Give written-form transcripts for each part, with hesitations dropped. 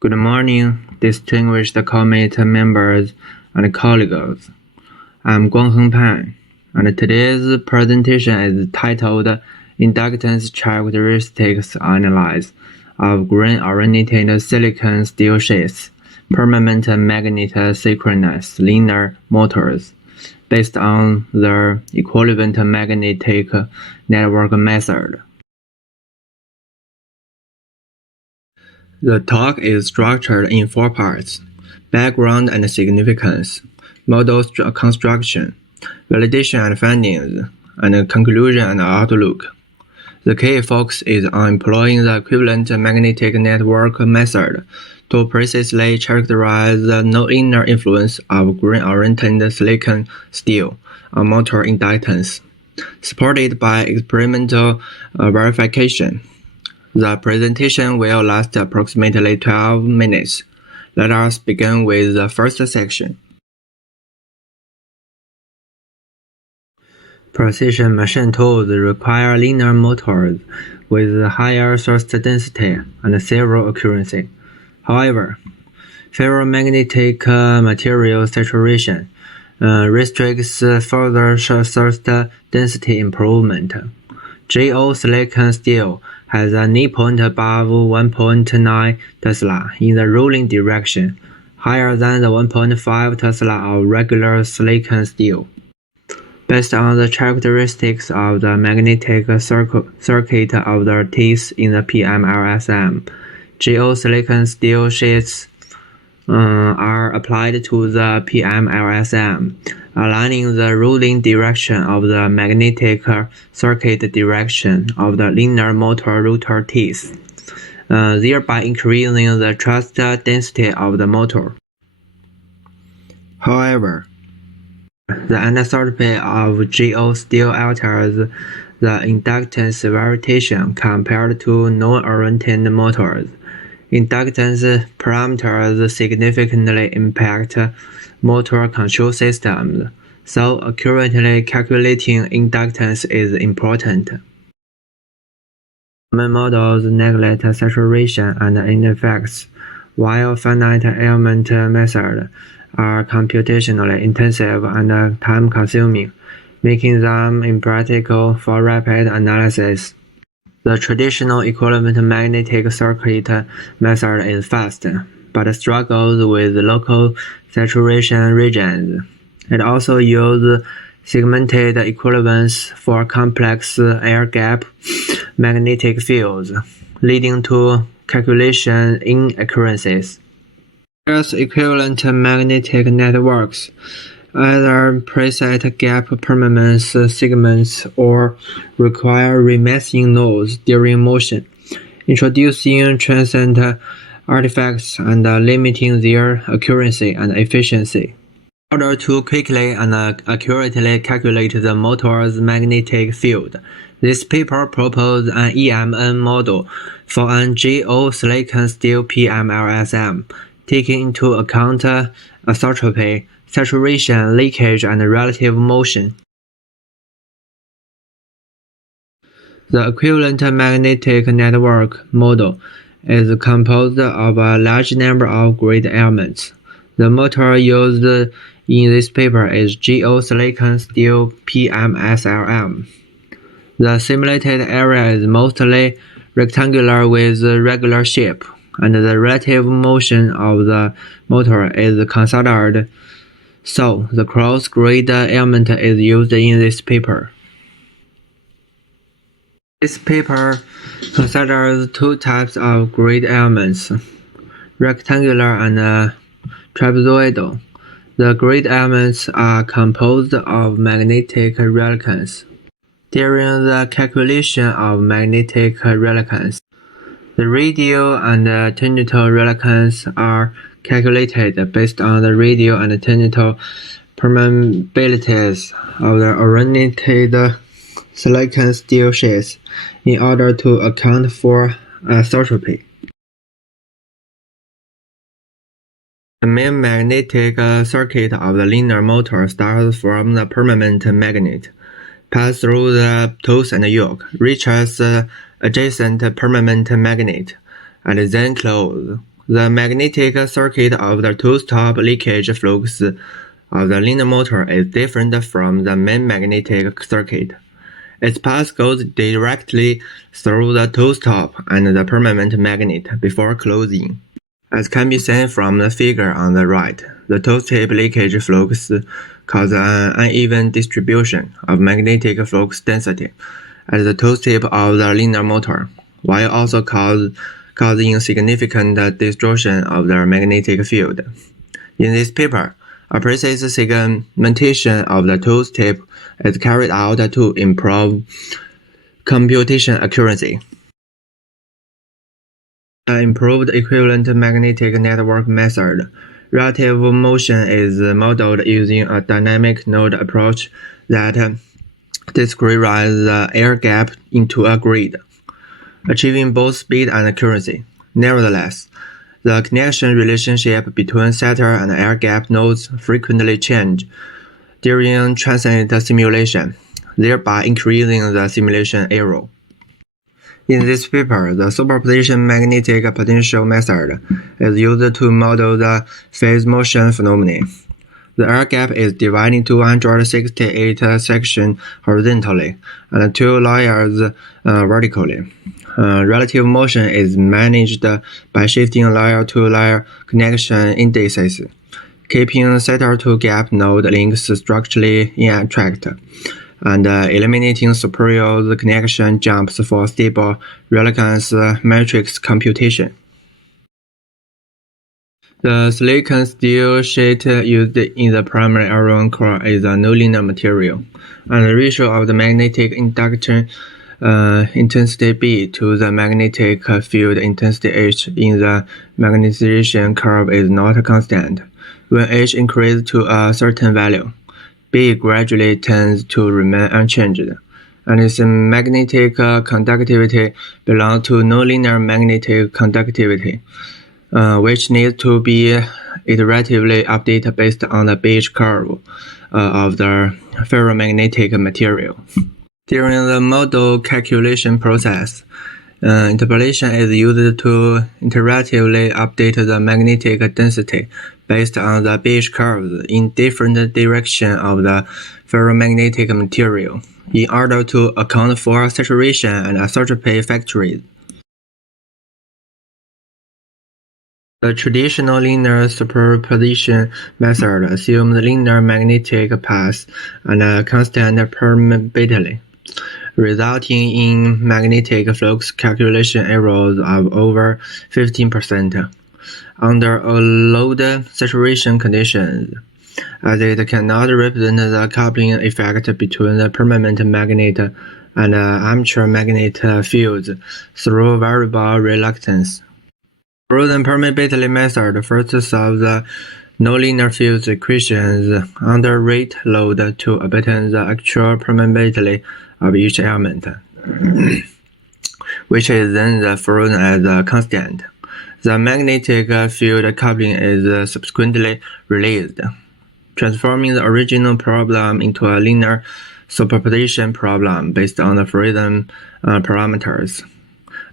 Good morning, distinguished committee members and colleagues. I'm Guangheng, and today's presentation is titled Inductance Characteristics Analysis of Grain-Oriented Silicon Steel Sheets, Permanent Magnet Synchronous Linear Motors, based on the equivalent magnetic network method. The talk is structured in 4 parts: background and significance, model construction, validation and findings, and conclusion and outlook. The key focus is on employing the equivalent magnetic network method to precisely characterize the no-inner influence of grain-oriented silicon steel on motor inductance, supported by experimental verification. The presentation will last approximately 12 minutes. Let us begin with the first section. Precision machine tools require linear motors with higher thrust density and zero accuracy. However, ferromagnetic material saturation restricts further thrust density improvement. Zhao silicon steel has a knee point above 1.9 Tesla in the rolling direction, higher than the 1.5 Tesla of regular silicon steel. Based on the characteristics of the magnetic circuit of the teeth in the PMLSM, Zhao silicon steel sheets are applied to the PMLSM, aligning the rolling direction of the magnetic circuit direction of the linear motor rotor teeth, thereby increasing the thrust density of the motor. However, the anisotropy of Zhao steel alters the inductance variation compared to non-oriented motors. Inductance parameters significantly impact motor control systems, so accurately calculating inductance is important. Common models neglect saturation and effects, while finite element methods are computationally intensive and time-consuming, making them impractical for rapid analysis. The traditional equivalent magnetic circuit method is fast, but struggles with local saturation regions. It also uses segmented equivalence for complex air-gap magnetic fields, leading to calculation inaccuracies. Various equivalent magnetic networks either preset gap permanence segments or require remixing nodes during motion, introducing transient artifacts and limiting their accuracy and efficiency. In order to quickly and accurately calculate the motor's magnetic field, this paper proposed an EMN model for an Zhao silicon steel PMLSM, taking into account anisotropy, saturation, leakage, and relative motion. The equivalent magnetic network model is composed of a large number of grid elements. The motor used in this paper is Zhao silicon steel PMSLM. The simulated area is mostly rectangular with regular shape, and the relative motion of the motor is considered, so the cross-grid element is used in this paper. This paper considers 2 types of grid elements, rectangular and trapezoidal. The grid elements are composed of magnetic reluctance. During the calculation of magnetic reluctance, the radial and tangential reluctance are calculated based on the radial and tangential permeabilities of the oriented silicon steel sheets in order to account for anisotropy. The main magnetic circuit of the linear motor starts from the permanent magnet, passes through the tooth and yoke, reaches the adjacent permanent magnet, and then closes. The magnetic circuit of the two-stop leakage flux of the linear motor is different from the main magnetic circuit. Its path goes directly through the two-stop and the permanent magnet before closing. As can be seen from the figure on the right, the two-step leakage flux causes an uneven distribution of magnetic flux density at the two-step of the linear motor, while also causing significant distortion of the magnetic field. In this paper, a precise segmentation of the two-step is carried out to improve computation accuracy. An improved equivalent magnetic network method, relative motion is modeled using a dynamic node approach that discretes the air gap into a grid, achieving both speed and accuracy. Nevertheless, the connection relationship between setter and air gap nodes frequently change during transient simulation, thereby increasing the simulation error. In this paper, the superposition magnetic potential method is used to model the phase motion phenomenon. The air gap is divided into 168 sections horizontally and 2 layers vertically. Relative motion is managed by shifting layer-to-layer connection indices, keeping setter-to-gap node links structurally intact, and eliminating superior connection jumps for stable reluctance matrix computation. The silicon steel sheet used in the primary iron core is a nonlinear material, and the ratio of the magnetic induction intensity B to the magnetic field intensity H in the magnetization curve is not constant. When H increases to a certain value, B gradually tends to remain unchanged, and its magnetic conductivity belongs to nonlinear magnetic conductivity, which needs to be iteratively updated based on the Beige curve of the ferromagnetic material. During the model calculation process, interpolation is used to iteratively update the magnetic density based on the Beige curves in different directions of the ferromagnetic material, in order to account for saturation and enthalpy factors. The traditional linear superposition method assumes linear magnetic paths and a constant permeability, resulting in magnetic flux calculation errors of over 15% under a load saturation conditions, as it cannot represent the coupling effect between the permanent magnet and armature magnet fields through variable reluctance. Frozen permeability method first solves the nonlinear field equations under rate load to obtain the actual permeability of each element, which is then frozen as a constant. The magnetic field coupling is subsequently released, transforming the original problem into a linear superposition problem based on the frozen parameters,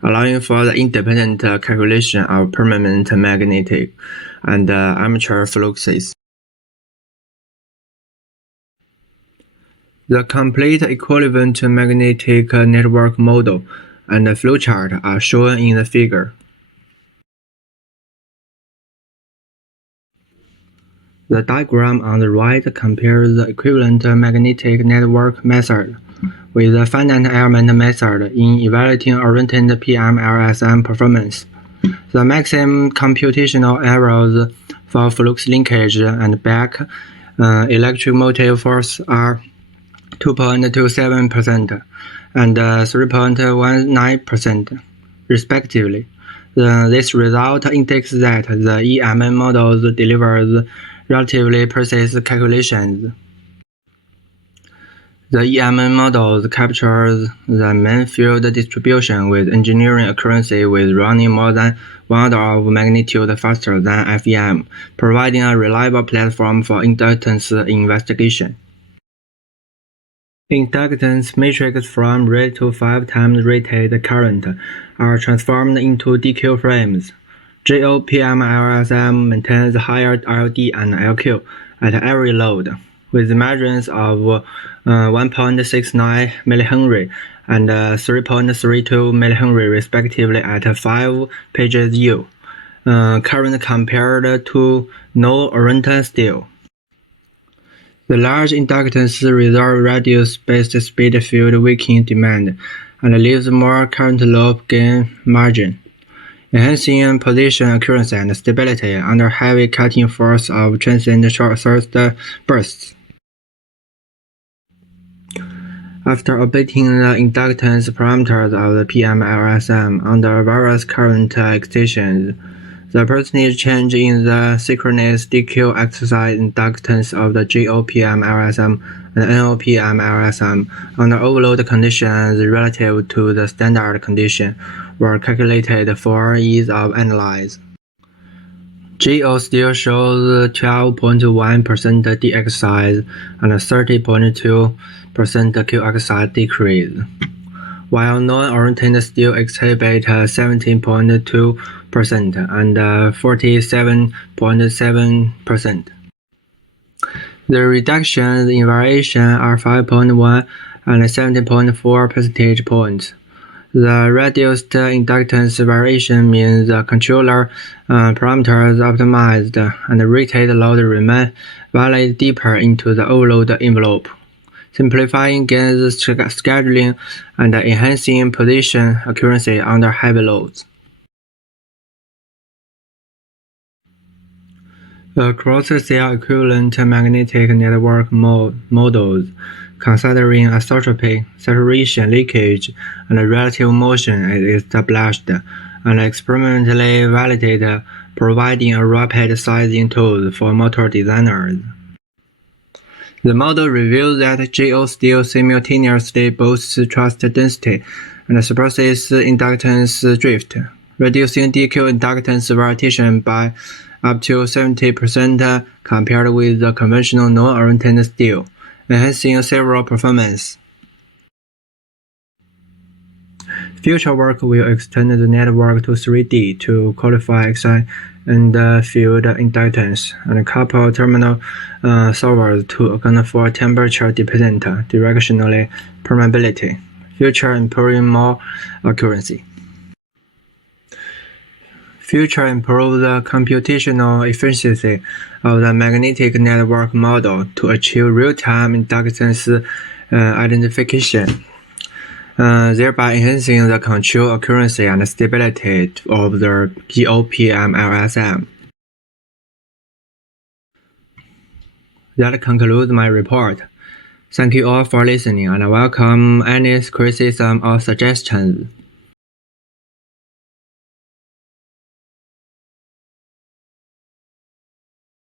allowing for the independent calculation of permanent magnetic and armature fluxes. The complete equivalent magnetic network model and flowchart are shown in the figure. The diagram on the right compares the equivalent magnetic network method with the finite element method in evaluating oriented PMLSM performance. The maximum computational errors for flux linkage and back electric motive force are 2.27% and 3.19%, respectively. This result indicates that the EMN models delivers relatively precise calculations. The EMN models captures the main field distribution with engineering accuracy with running more than 1 order of magnitude faster than FEM, providing a reliable platform for inductance investigation. Inductance matrices from rate to 5 times rated current are transformed into DQ frames, GOPM-LSM maintains higher LD and LQ at every load, with measurements of 1.69 mH and 3.32 mH respectively at 5 pages U, current compared to no-oriented steel. The large inductance results reduce base speed field weakening demand and leaves more current loop gain margin, enhancing position accuracy and stability under heavy cutting force of transient short-sourced bursts. After updating the inductance parameters of the PM-LSM under various current excitations, the percentage change in the synchronous DQ exercise inductance of the GOPM-LSM and NOPM-LSM under overload conditions relative to the standard condition were calculated for ease of analysis. GO still shows 12.1% de-exercise and 30.2% Q-exercise decrease, while non-oriented still exhibit 17.2% and 47.7%. The reductions in variation are 5.1 and 17.4 percentage points. The reduced inductance variation means the controller parameters optimized and rated load remain valid deeper into the overload envelope, simplifying gains scheduling and enhancing position accuracy under heavy loads. The cross-cell equivalent magnetic network models, considering isotropy, saturation, leakage, and relative motion, is established and experimentally validated, providing a rapid sizing tool for motor designers. The model reveals that GO still simultaneously boosts thrust density and suppresses inductance drift, reducing DQ inductance variation by up to 70% compared with the conventional non-oriented steel, enhancing several performance. Future work will extend the network to 3D to qualify excited field inductance and couple terminal solvers to account for temperature-dependent directional permeability, future improving more accuracy. Future improve the computational efficiency of the magnetic network model to achieve real-time inductance identification, thereby enhancing the control accuracy and stability of the GOPM-LSM. That concludes my report. Thank you all for listening and welcome any criticism or suggestions.